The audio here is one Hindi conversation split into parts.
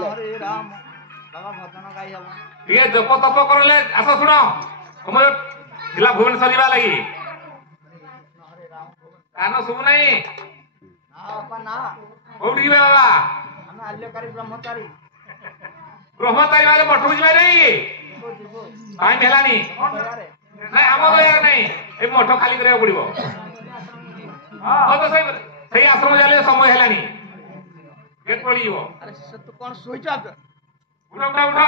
हरे राम बाबा भजन गाई हम ये जप तप करले आस सुनो समय जिला भुवनेश्वर जीवा लगी कान सुबु नहीं ना कोठी जीवे बाबा हम आल्यकारी ब्रह्मचारी ब्रह्मचारी वाले मठू जीवे नहीं टाइम हेलानी नहीं हम तो यार नहीं ए मठ खाली करे पड़िबो हां तो सही आश्रम जाले समय हेलानी गेट पड़ी जीवो अरे से तू कोन सोई जा उठा उठा उठा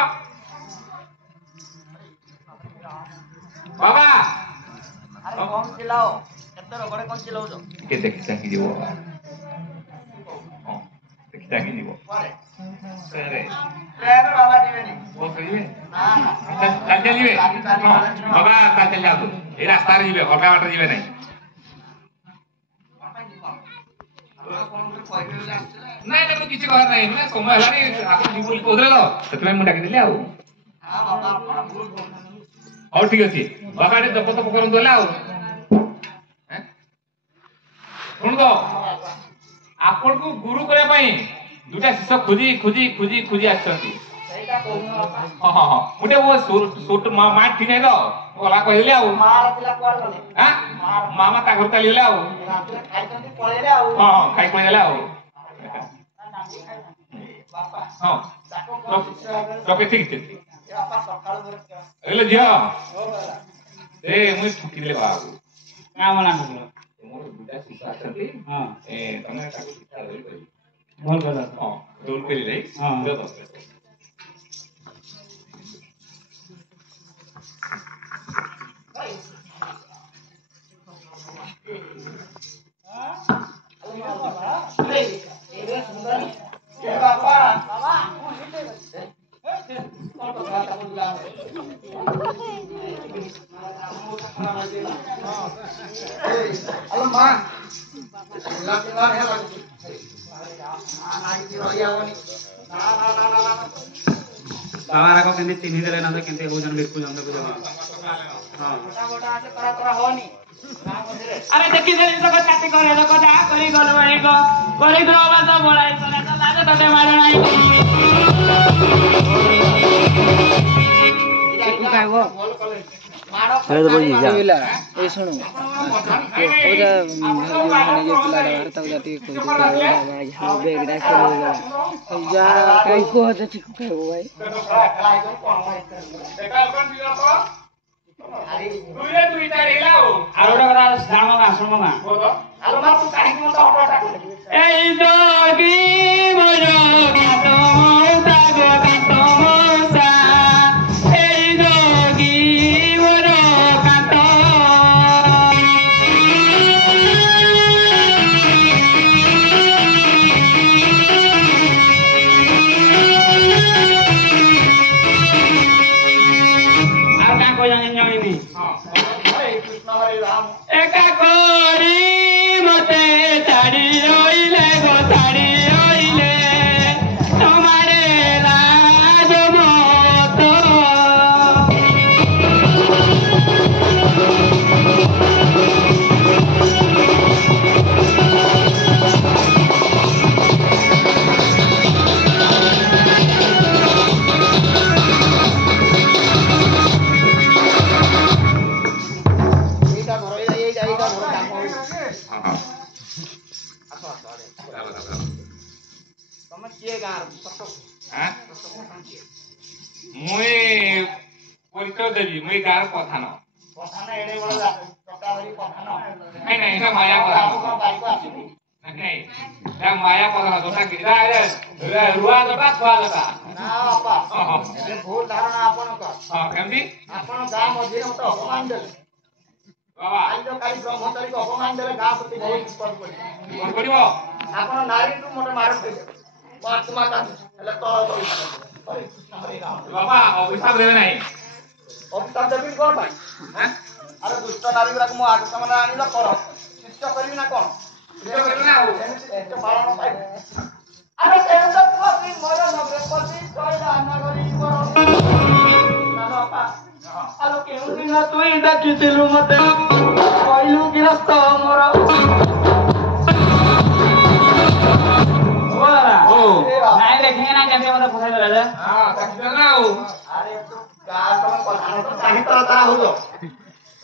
बाबा अरे कौन चिल्लाओ केते रगड़े कौन चिल्लाओ जो के देखता की जीवो देखता की जीवो अरे ट्रेन बाबा जीवेनी वो कहिए ना चल जीवे बाबा चल जा तू ए रास्ता रे जीवे हटा बाटर जीवे नहीं नहीं तो किसी कहर नहीं मैं समय हलानी आके जीवली कोदरे लो सेतमे मु डाकी देले आउ हां बाबा और ठीक अछि बाबा रे जप तप करन देला आउ हैं सुन दो आपन को गुरु करे पई दुटा शिष्य खोजी आछंती सेटा कोन हां हां हां मुटे वो सूट मार थिने दो ओला कहिले आउ मार पिला कोर गले हां मामा ता घर चली गेला आउ खाइछंती पळेले आउ हां खाइ पळेला आउ बापा हां ताको रखे ठीक ठीक बापा सकाळ बरक एले जिया हो गला ए मुई ठुकी देले बाबू का मना करलो मोर दुटा शिष्य आछंती हां ए तने ताको शिक्षा देई करी बोल गला हां दूर करी रे हां दे दो बाबा को केंदे चिन्ही देले ना केंदे हो जन बिरकु जन को जमा हां मोटा मोटा आसे करा होनी अरे देखि देली तो काटी करे तो जा करी गल भाई को करी ग्रोवा तो बोलाई करे तो लागे तते मारो नाही को कहबो अरे तो बोल जा ए सुनो ओ जा माने जो पिला डार तक जाती कोई तो बेग डाक कर जा कई को है चिकू कहबो भाई दुईरे दुईटा रेलाओ आरोडा करा सामा आश्रममा बोलो आलो मा तू काहे मत ऑटोटा ए जोगी मोरो गातो सागो गातो सा ए जोगी मोरो गातो आ का को जाने जानी हां हरे कृष्ण हरे राम एका कोरी मते छाड़ी रोइले गो छाड़ी रोइले तुम्हारे लाज मत एटा घरे जाई एटा घर काम होई हां तमे किए गार सतो हां मुई परिचय देबी मुई गार कथान कथाना एडे बडा टका भरी कथाना नहीं नहीं এটা মায়া কথা आपको बाइक आसीबी नहीं এটা মায়া কথা जोटा किरा रे रुआ जोटा खुआ जोटा ना बापा हां ए भूल धारणा आपन का हां केमदी आपन गां मझिरे मत अपमान देले बाबा आज जो काली ब्रह्मचारी को अपमान देले गां प्रति बहुत विपद पड़ी कोन करिवो आपन नारी तू मोटे मार दे आत्मा का हेले तो हरे कृष्ण हरे राम बाबा अभिशाप देबे नहीं अभिशाप देबी कोन भाई हैं अरे दुष्ट नारी गुरा को मु आग सामने आनिला कर शिष्य करबी ना कोन शिष्य करबी ना हो। एते पालन पाइ अरे तेरे तो पति मोर नगे पति तोला नगरी मोर ना बापा आलो केउ दिन तुई डाकितिलु मते कइलु गिरस्त मोर ଚାହିଁ ତ ତାରା ହଉଛ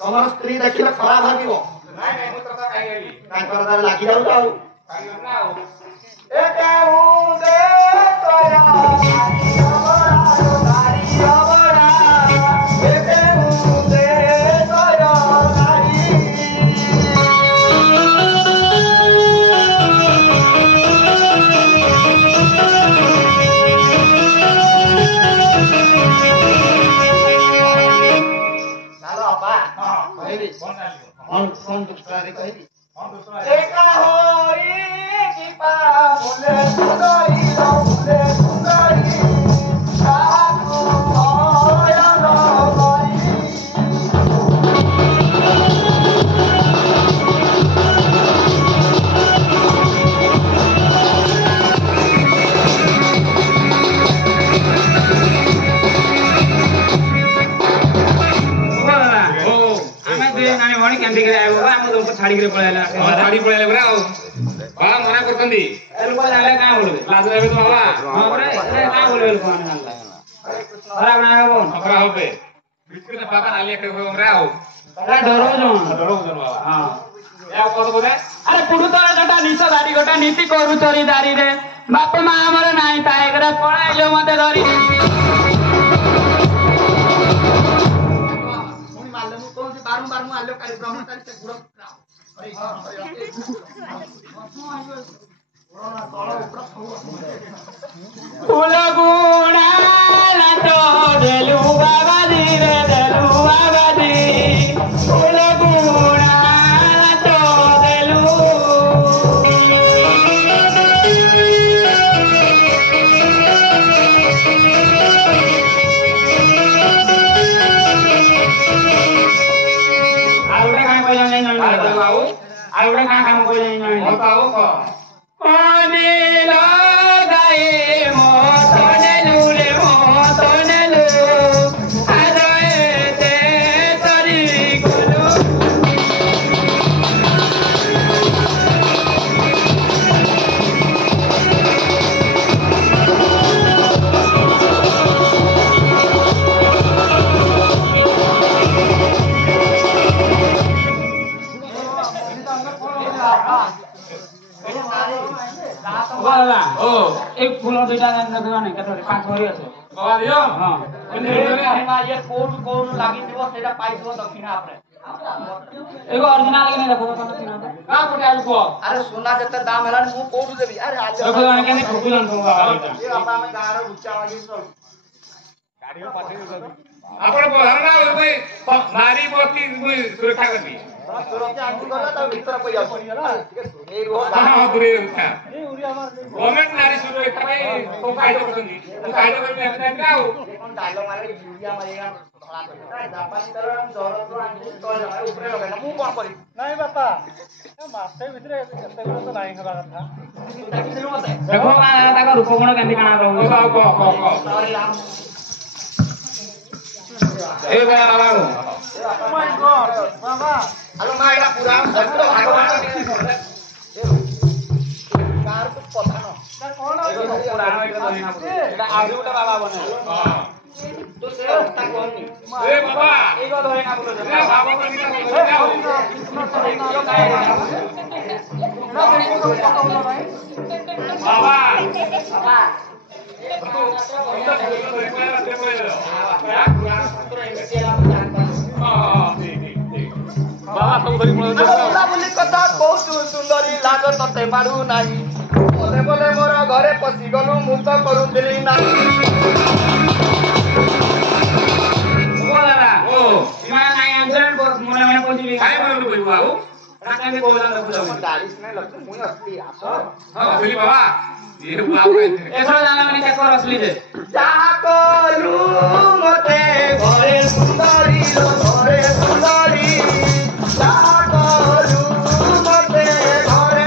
ତମର ସ୍ତ୍ରୀ ଦେଖିଲେ ଖରାପ ଭାବିବ ନାଇଁ ନାଇଁ ମୁଁ ତ ଖାଇଗଲି ତାଙ୍କର ତାର ଲାଗି ଯାଉଛ ଆଉ ଖାଇଗଲି ନା ଆଉ कौन दूसरा रे कहली छाड़ी के पळायला छाड़ी पळायला बरा बाळा मना करतंदी लोक जायला काय बोलवे लाज रावे तो बाबा हां रे अरे काय बोलवे लोक आम्ही जाणला खराब ना हो खरा होबे बिस्किट पापा नाली एक हो हमरा हो अरे डरो जो बाबा हां या कोन बोले अरे पुरु तो गटा निस गाडी गटा नीति करू चोरी दारी रे बाप मा हमर नाही ताय करे पळाइलो मते धरी मुनी मारले मु कोन से बारंबार मु आलो कार्यक्रम तारी से गुड़ फूल गुणा तो देलु बाबा दी रे देलु बाबा दी फूल गुणा तो देलु आवडे काय पहिला नाही अरे बाबू आवडे काय काम पहिला नाही बताओ को कोणी लगाए मोतनेलु रे मोतनेलु आदए ते तरी गुलु वाला ओ एक फूलो दुटा नगवा नहीं केतरे पांच भरी আছে बाबा दियो हां ये कोड कोड लागि दिबो सेटा पाइबो दक्षिणा आपरे एगो ओरिजिनल के नहीं देखो तो तीन का कोटे आलू को अरे सोना जते दाम हेला मु कोड देबी अरे आज देखो जाने के नहीं ठोकुलन ठोका ये बाबा में गार उच्चा वाली सब आपण धारणा होई नारी मोती सुरक्षा करती सुरक्षा आगु गला त भीतर पई जाउ ए रो हां दूरे रखा गवर्नमेंट नारी सुरक्षा में तो कायदो करती तो कायदो में नहीं जाओ कोन डायलॉग मारे यूरिया मारेगा धड़ा करता जापानी तरह हम जरूरत तो आगु तो ऊपर लगाना मु कोन करी नहीं बापा मासे भितरे केते गुण तो नाही हवा कथा ताकि दिलु मते देखो ताका रूप गुण केंदी काना रहू को sorry Ram A Baba Babu my God Baba hello माइला पूरा भक्त भगवान कार तो पता न कोन पुरानो एक धरिना पड़े एटा आगे उटा बाबा बने हां तो से हत्ता कोन नी ए बाबा एगो धरिना पड़े ए बाबा को निकल जाओ बाबा बाबा बाबा सब धरी पड़ो बोला बोली कथा बहुत सुंदरी लागो तते मारू नाही बोले बोले मोर घरे पसी गलु मुख करू दिली नाही बोला ओ इमान नाही आंदोलन को मोने मोने कोजी काय म्हणू बोलू बाबू राखांदी बोलला नको दारिस नाही लगतो मुई असली आसो हां बोली बाबा ये बाबू एसो जाना मने के कर असली जे जाहा करू मते घरे सुंदरी लो घरे सुंदरी जाहा करू मते घरे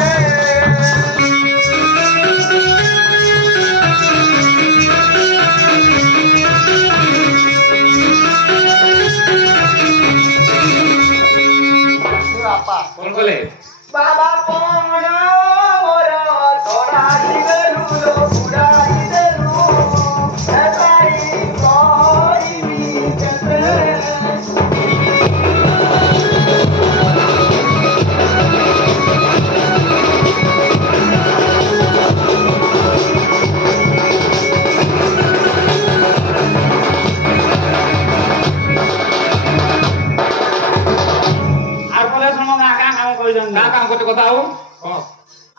बाबा कौन बोले बाबा कोण मोर थोडा दिगलू लो पुडा दिगलू एताई कोई मी केते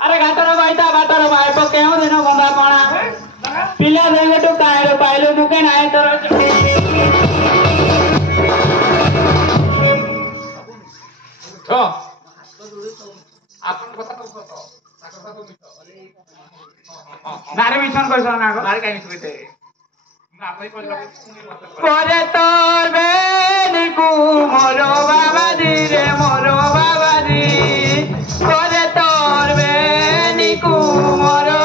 अरे घाटर बाईता बाटर बाई को केउ दिन बंदा पाणा पिला देगे तो कायरो पाइलो मुके नाय तोर तो आपण কথা তো কথা তো মিছো नारे मिशन कइस ना गो नारे काई मिसबेते ना आपई कोला करे तोर बेनी को मोरो बाबा जी रे मोरो बाबा जी करे तोर बेनी को मोरो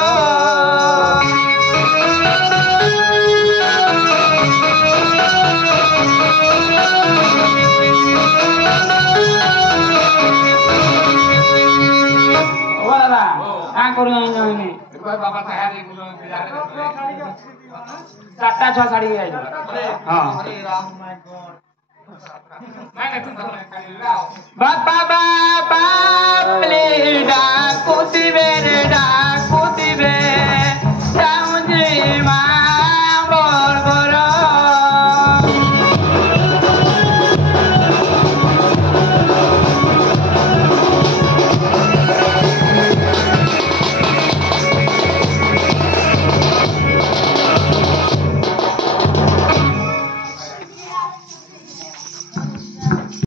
वाला का करू नहीं बाबा तैयार है गुलो बिचारे चारटा छ साड़ी आई हां अरे राम माय गॉड नहीं नहीं तू खाली लाओ बाबा